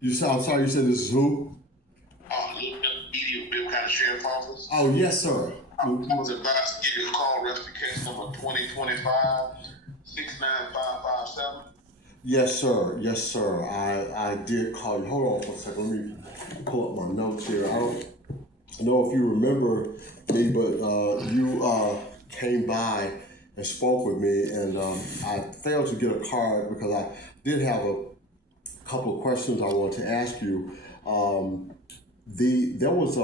You said, I'm sorry, you said this is who? Bill County Sheriff's Office. Oh, yes, sir. I was advised to give you a call, rescue case number 2025-69557. Yes, sir. Yes, sir. I did call you. Hold on for a second. Let me pull up my notes here. I don't know if you remember me, but you came by and spoke with me, and I failed to get a card because I did have a couple of questions I wanted to ask you. There was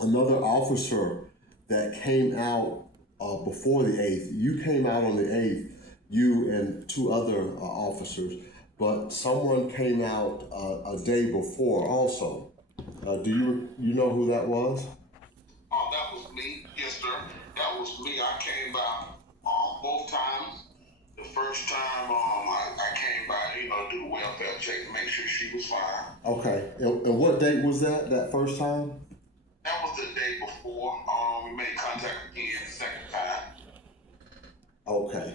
another officer that came out before the 8th. You came out on the 8th, you and two other officers, but someone came out a day before also. Do you know who that was? That was me. Yes, sir. That was me. I came by both times. The first time I came by, do the welfare check to make sure she was fine. Okay. And what date was that first time? That was the day before. We made contact again the second time. Okay.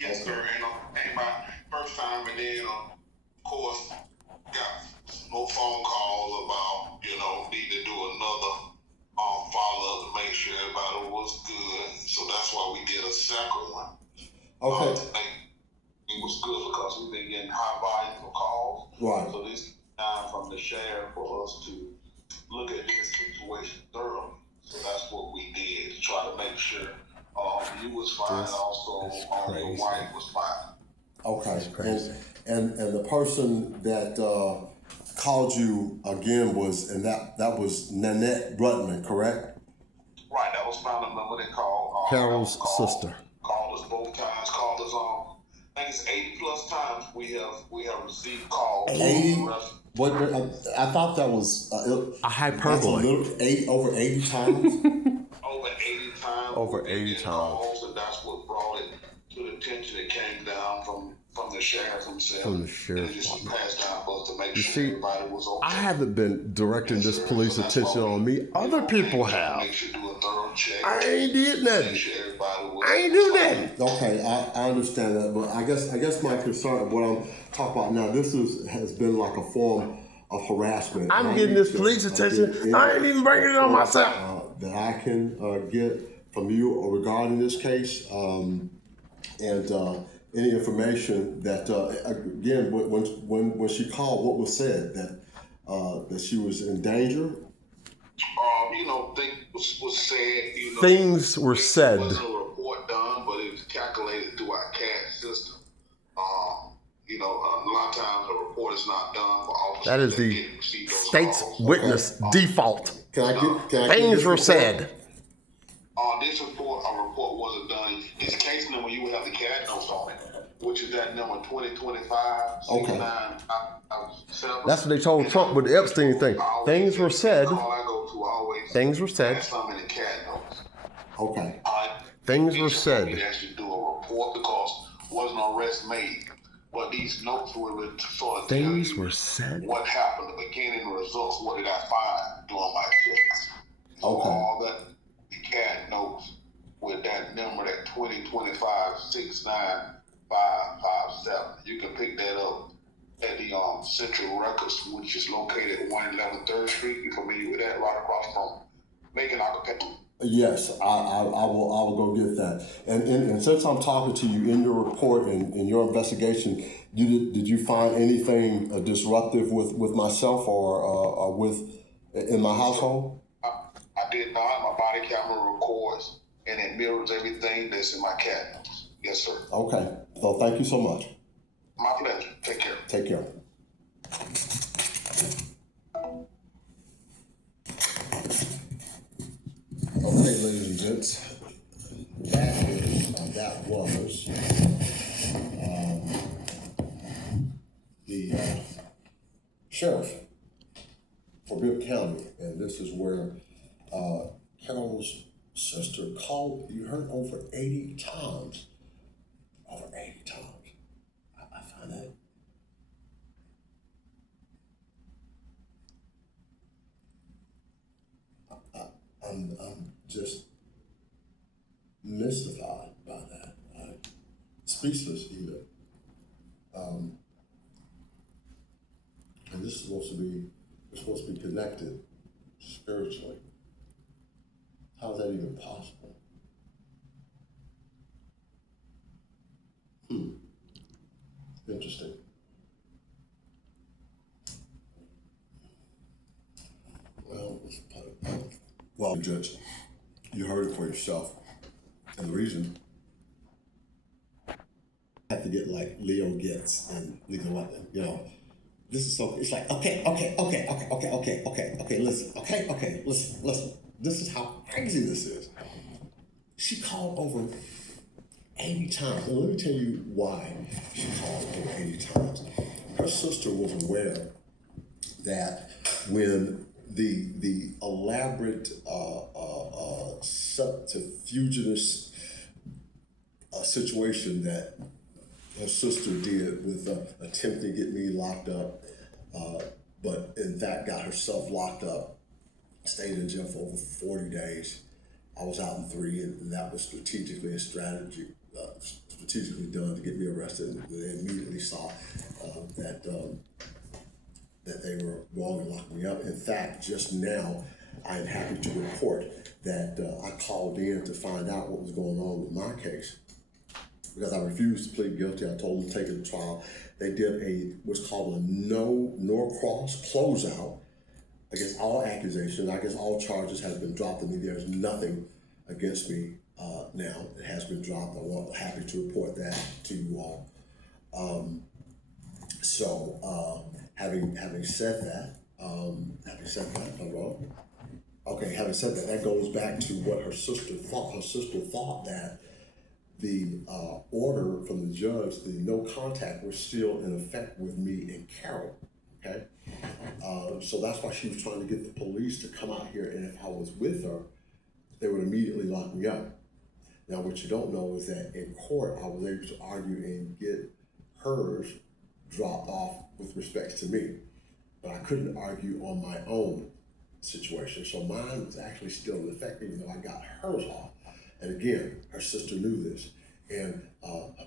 Yes, okay. sir. And came by first time, and then of course got no phone calls about need to do another follow up to make sure everybody was good. So that's why we did a second one. Okay. It was good because we've been getting high volume of calls. Right. So this time from the sheriff for us to look at this situation thoroughly. So that's what we did to try to make sure you was fine, and also your wife was fine. Okay. And the person that called you again was Nanette Rutman, correct? Right. That was found number they called. Carol's sister. Called us both times. Called us I think it's 80 plus times we have received calls. 80. I thought that was a hyperbole. Over 80 times. Over 80 times. Over 80 times. Calls, and that's what brought it to the attention. It came down from the sheriff himself. From the sheriff. And it just passed down for us to make You sure see, everybody was okay. I haven't been directing this police attention on me. Other people have. Make sure do a thorough check. I ain't did nothing. Make sure everybody was I ain't do nothing. Okay, I understand that, but I guess my concern, what I'm talking about now, this has been like a form of harassment. I'm getting this police attention. I ain't even bringing it on myself. That I can get from you regarding this case, and any information that again, when she called, what was said that she was in danger. Things was said. Things were said. There wasn't a report done, but it was calculated through our CAD system. A lot of times a report is not done for officers. That is the state's witness default. Can I Things were said. This report wasn't done. This case number, you would have the CAD notes on it, which is that number 2025. Okay. That's what they told Trump with the Epstein thing. Things were said. Things were said. Okay. Things were said. We actually do a report because wasn't an arrest made, but these notes were to sort of Things tell you were said. what happened, the beginning, the results, what did I find doing my checks. So Okay. all that the CAD notes with that number, that 2025-69557. You can pick that up at the Central Records, which is located at 111 3rd Street. You familiar with that? Right across from Macon Architecture. Yes, I will go get that. And since I'm talking to you in your report and in your investigation, did you find anything disruptive with myself or in my household? I did not. My body camera records and it mirrors everything that's in my cabinet. Yes, sir. Okay. So thank you so much. My pleasure. Take care. Take care. Okay, ladies and gents, that was the sheriff for Bibb County, and this is where Carol's sister called. You heard over 80 times. Over 80 times. I find that. I'm just mystified by that. Speechless even. this is supposed to be, we're supposed to be connected spiritually. How is that even possible? Interesting. Well, Judge, you heard it for yourself. And the reason I have to get like Leo gets and Lethal Weapon, you know, this is so, it's like, okay, listen. This is how crazy this is. She called over 80 times. And let me tell you why she called over 80 times. Her sister was aware that when the elaborate subterfuginous situation that her sister did with attempting to get me locked up, but in fact got herself locked up, stayed in jail for over 40 days. I was out in 3, and that was strategically done to get me arrested. They immediately saw that they were wrong and locked me up. In fact, just now, I am happy to report that I called in to find out what was going on with my case. Because I refused to plead guilty, I told them to take it to trial. They did what's called a Norcross closeout against all accusations. I guess all charges have been dropped to me. There's nothing against me now. It has been dropped. I'm happy to report that to you all. Having said that, am I wrong? Okay, having said that, that goes back to what her sister thought. Her sister thought that the order from the judge, the no contact, was still in effect with me and Carol, okay? So that's why she was trying to get the police to come out here, and if I was with her, they would immediately lock me up. Now, what you don't know is that in court, I was able to argue and get hers dropped off with respect to me, but I couldn't argue on my own situation. So mine was actually still in effect, even though I got hers off. And again, her sister knew this. And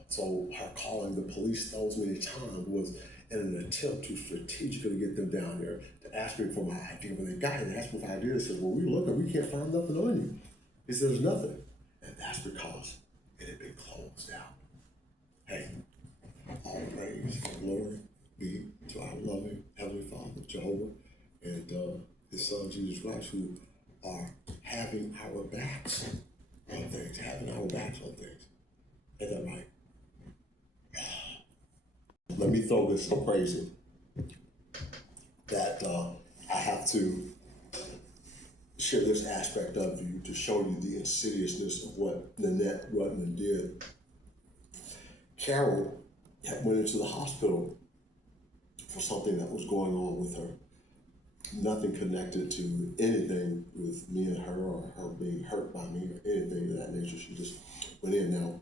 so her calling the police those many times was in an attempt to strategically get them down there to ask me for my ID. When they got here, they asked me for ID. They said, well, we look and we can't find nothing on you. He said, there's nothing. And that's because it had been closed out. Hey, all praise and glory be to our loving Heavenly Father, Jehovah, and His Son, Jesus Christ, who are having our backs on things, Ain't that right? Let me throw this so crazy that I have to share this aspect of you to show you the insidiousness of what Nanette Rudman did. Carol went into the hospital for something that was going on with her. Nothing connected to anything with me and her or her being hurt by me or anything of that nature. She just went in. Now,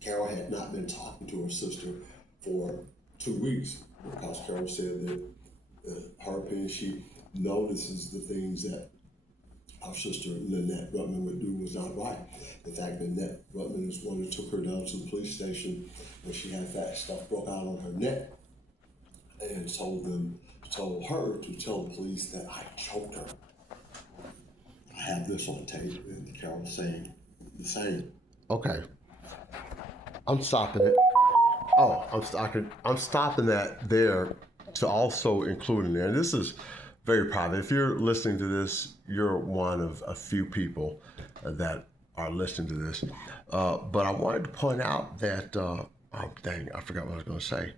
Carol had not been talking to her sister for 2 weeks because Carol said that, her opinion, she notices the things that our sister Nanette Rudman would do was not right. In fact, Nanette Rudman is one who took her down to the police station when she had that stuff broke out on her neck and told her to tell the police that I choked her. I have this on tape, and Carol was saying the same. Okay, I'm stopping it. Oh, I'm stopping that there to also include in there. And this is very private. If you're listening to this, you're one of a few people that are listening to this. But I wanted to point out that, oh dang, I forgot what I was going to say.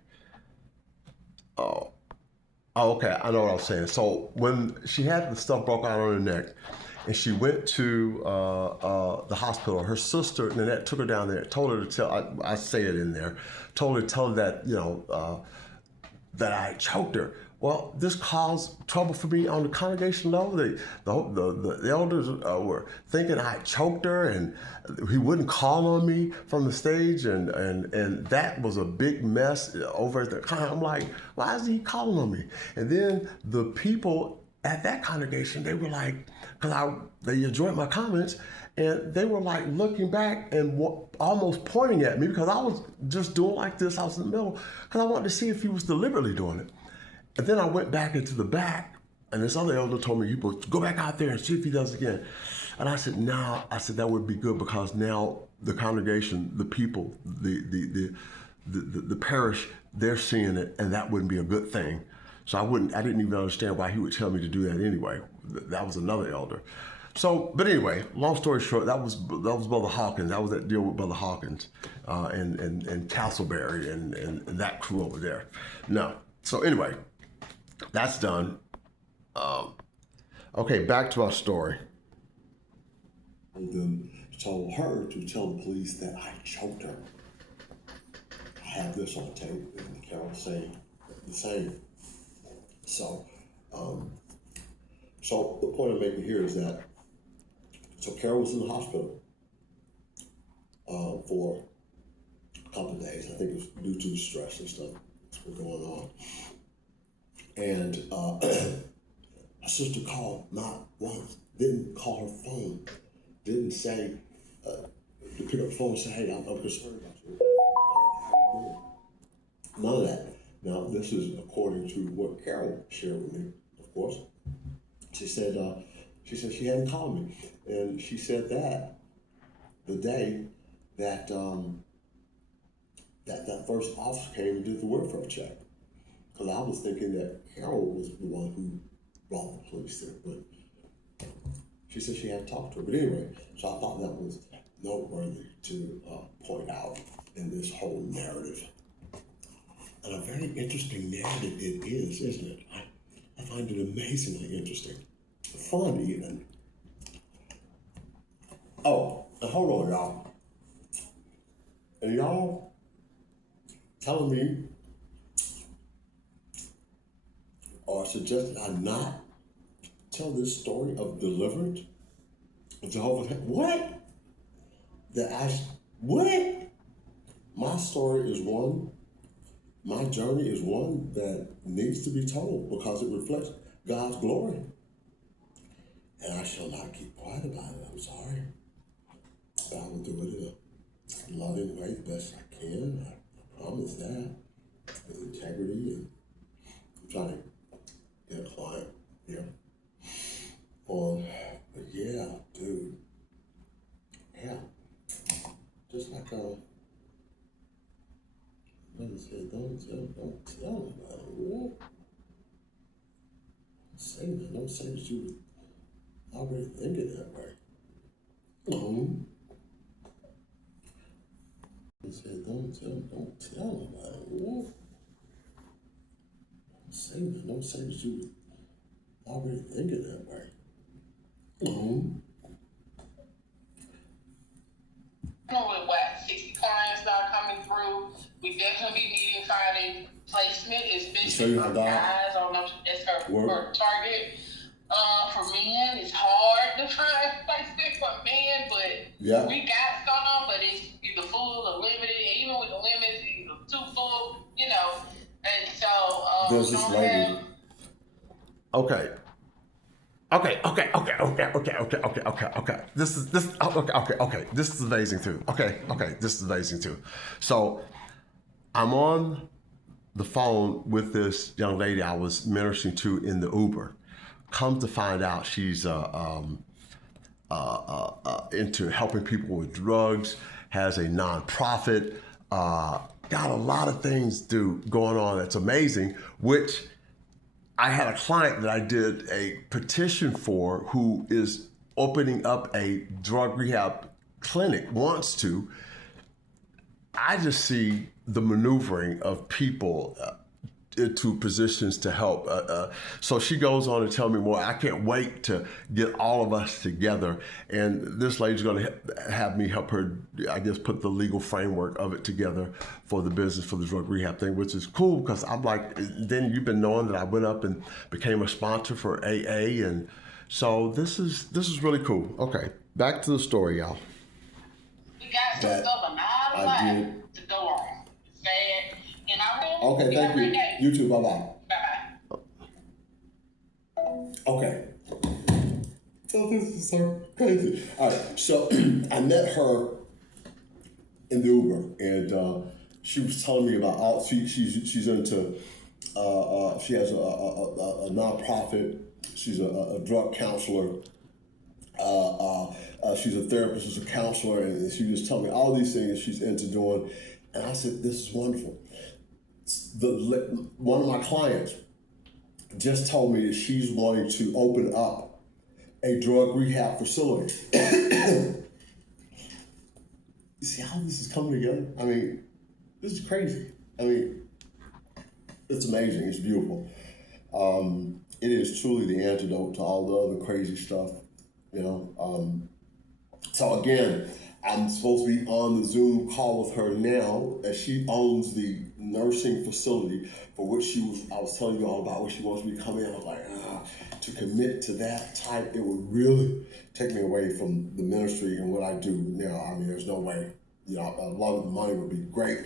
Oh, okay, I know what I was saying. So when she had the stuff broke out on her neck, and she went to the hospital, her sister Nanette took her down there, told her to tell. I say it in there, told her to tell her that that I choked her. Well, this caused trouble for me on the congregation level. The elders were thinking I choked her, and he wouldn't call on me from the stage, and that was a big mess over at the. I'm like, why is he calling on me? And then the people at that congregation, they were like, because they enjoyed my comments, and they were like looking back and almost pointing at me because I was just doing like this. I was in the middle because I wanted to see if he was deliberately doing it. And then I went back into the back, and this other elder told me, "You go back out there and see if he does it again." And I said, "No." I said that would be good because now the congregation, the people, the parish, they're seeing it, and that wouldn't be a good thing. So I didn't even understand why he would tell me to do that anyway. That was another elder. So, but anyway, long story short, that was Brother Hawkins. That was that deal with Brother Hawkins and Castleberry and that crew over there. No. So anyway, that's done. Okay, back to our story. Then told her to tell the police that I choked her. I have this on tape, and Carol saying the same. So, so the point I'm making here is that, so Carol was in the hospital for a couple of days. I think it was due to stress and stuff that's been going on. And my sister called not once, didn't call her phone, didn't say, to pick up the phone and say, "Hey, I'm concerned about you. How you doing?" None of that. Now, this is according to what Carol shared with me, of course. She said she hadn't called me. And she said that the day that that first officer came and did the welfare check. Because I was thinking that Carol was the one who brought the police there. But she said she hadn't talked to her. But anyway, so I thought that was noteworthy to point out in this whole narrative. And a very interesting narrative it is, isn't it? I find it amazingly interesting. Fun, even. Oh, and hold on, y'all. And y'all telling me or suggesting I not tell this story of deliverance of Jehovah's. What? What? My story is one. My journey is one that needs to be told because it reflects God's glory. And I shall not keep quiet about it. I'm sorry. But I will do it in a loving way, the best I can. I promise that. With integrity, and I'm trying to get a client here. But yeah, dude. Yeah. Just like brother said, don't tell nobody. What? Don't say that you were already thinking that way. He said, don't tell nobody. What? Don't say that you were already thinking that way. With what 60 clients that are coming through, we definitely be needing finding placement, especially for guys. I don't know if that's her target. For men, it's hard to find placement for men, but we got some, but it's either full or limited. And even with the limits, it's either too full, And so there's this lady. Okay. This is amazing too. This is amazing too. So I'm on the phone with this young lady I was ministering to in the Uber. Come to find out she's into helping people with drugs, has a nonprofit, got a lot of things going on that's amazing, which I had a client that I did a petition for who is opening up a drug rehab clinic, wants to. I just see the maneuvering of people into positions to help. So she goes on to tell me more. I can't wait to get all of us together. And this lady's going to have me help her, I guess, put the legal framework of it together for the business, for the drug rehab thing, which is cool because I'm like, then you've been knowing that I went up and became a sponsor for AA. And so this is really cool. Okay, back to the story, y'all. We got some stuff and not a lot to go on. Sad. And I will. Okay, thank you. You too. Bye-bye. Bye-bye. Okay. So this is so crazy. All right. So I met her in the Uber, and she was telling me about all. She's into She has a nonprofit. She's a drug counselor. She's a therapist, she's a counselor, and she was telling me all these things she's into doing. And I said, this is wonderful. One of my clients just told me that she's wanting to open up a drug rehab facility. You see how this is coming together? I mean, this is crazy. I mean, it's amazing. It's beautiful. It is truly the antidote to all the other crazy stuff, you know. So again, I'm supposed to be on the Zoom call with her now, as she owns the nursing facility for which I was telling you all about, where she wants me to come in. I'm like, to commit to that type, it would really take me away from the ministry and what I do now. I mean, there's no way. You know, a lot of the money would be great.